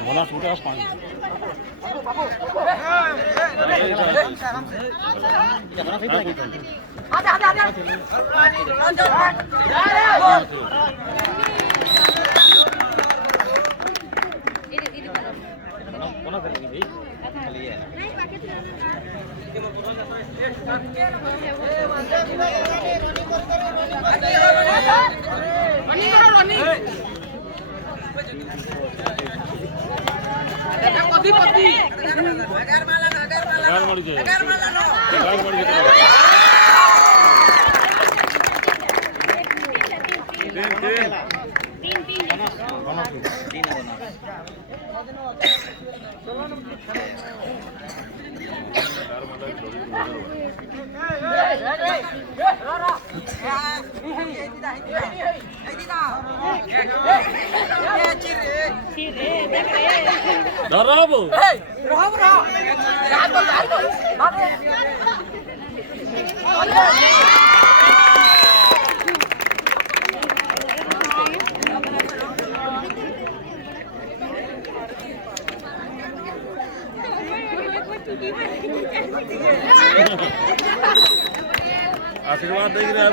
मोना सूटे पानी आशीर्वाद देख रहे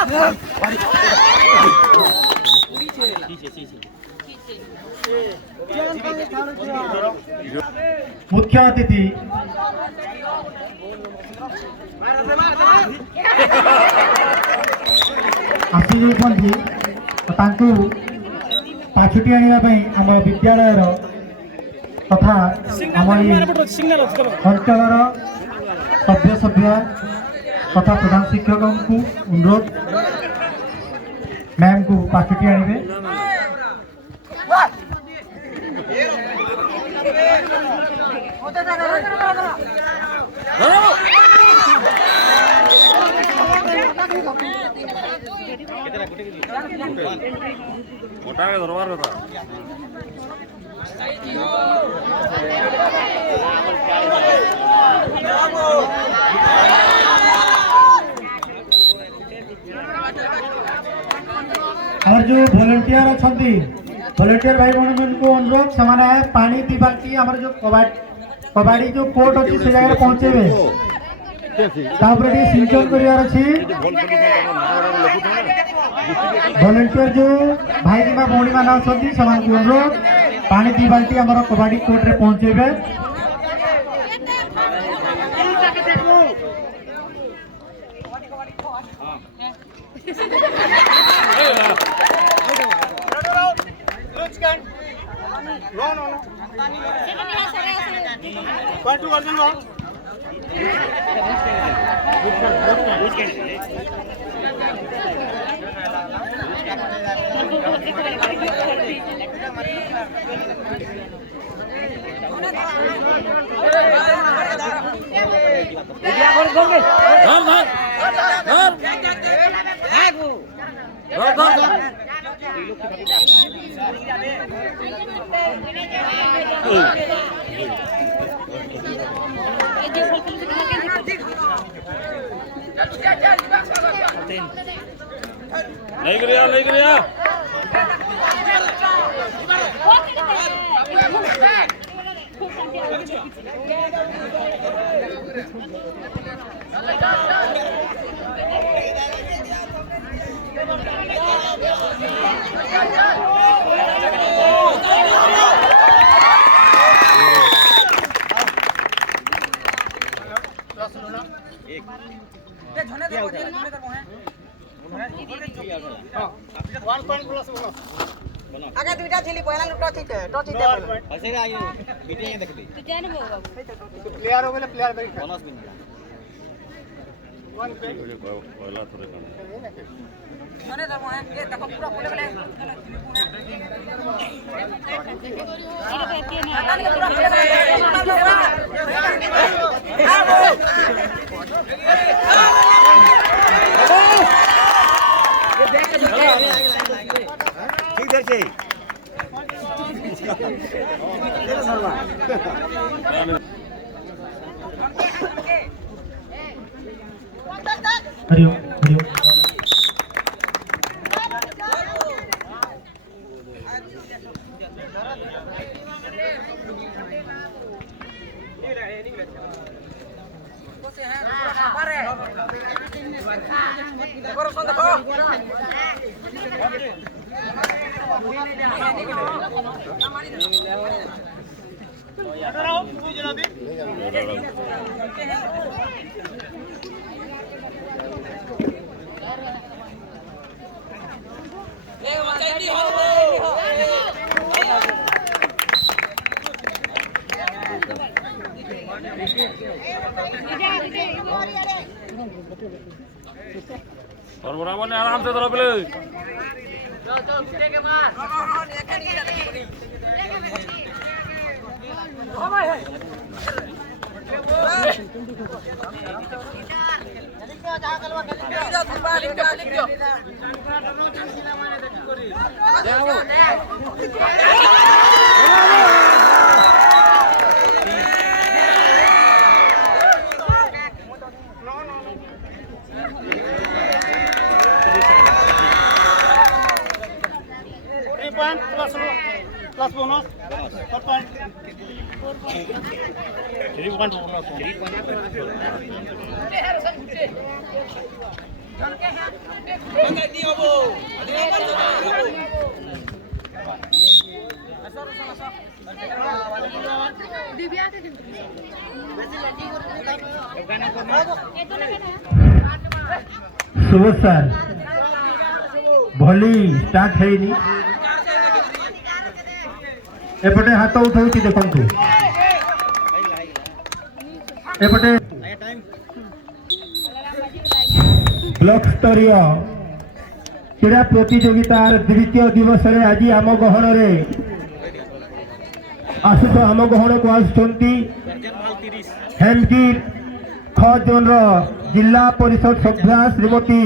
बाबू मुख्य अतिथि आसी पाछुटी आने आम विद्यालय तथा आम अंचल सभ्य सभ्य तथा प्रधान शिक्षक को अनुरोध मैम को पाछुटी आने मोटा के दरबार बता और जो वॉलंटियर अच्छा वॉलंटियर भाई बहन को अनुरोध से पानी दी बाल्टी आम जो कबाड़ी जो कोर्ट अच्छी से जगह पहुंचे सिंचन कर वॉलंटियर जो भाई किंवा भौणी मान अच्छा अनुरोध पानी दी बाल्टी आम कबाड़ी कोर्ट रे पहुंचे नहीं गिरिया नहीं गिरिया आगे दुईटा छिली पहिला लुटा छिते टच छिते ऐसे आई मीटिंग देखते तू जाने बाबू प्लेयर हो गेले प्लेयर बैठ बोनस भी मिला वन पे पहला थोड़े काम मने दम है ये देखो पूरा बोले बोले इधर बैठिए ना तानी पूरा बोले ठीक देर से हरिओम हरिओम से है पूरा खबर है देखो सुन देखो और बराबर ने आराम से तरफ ले प्लस बोनस 4 पॉइंट 3 पॉइंट शुभ सर भली स्टार्ट है एपटे हाथ उठाऊँ देखु एपटे ब्लॉक स्तरीय क्रीड़ा प्रतियोगितार द्वितीय दिवस रे आज आम गहन आसुच आम गहन को आसुंती हेमगिर ख जोन जिला परिषद सभ्या श्रीमती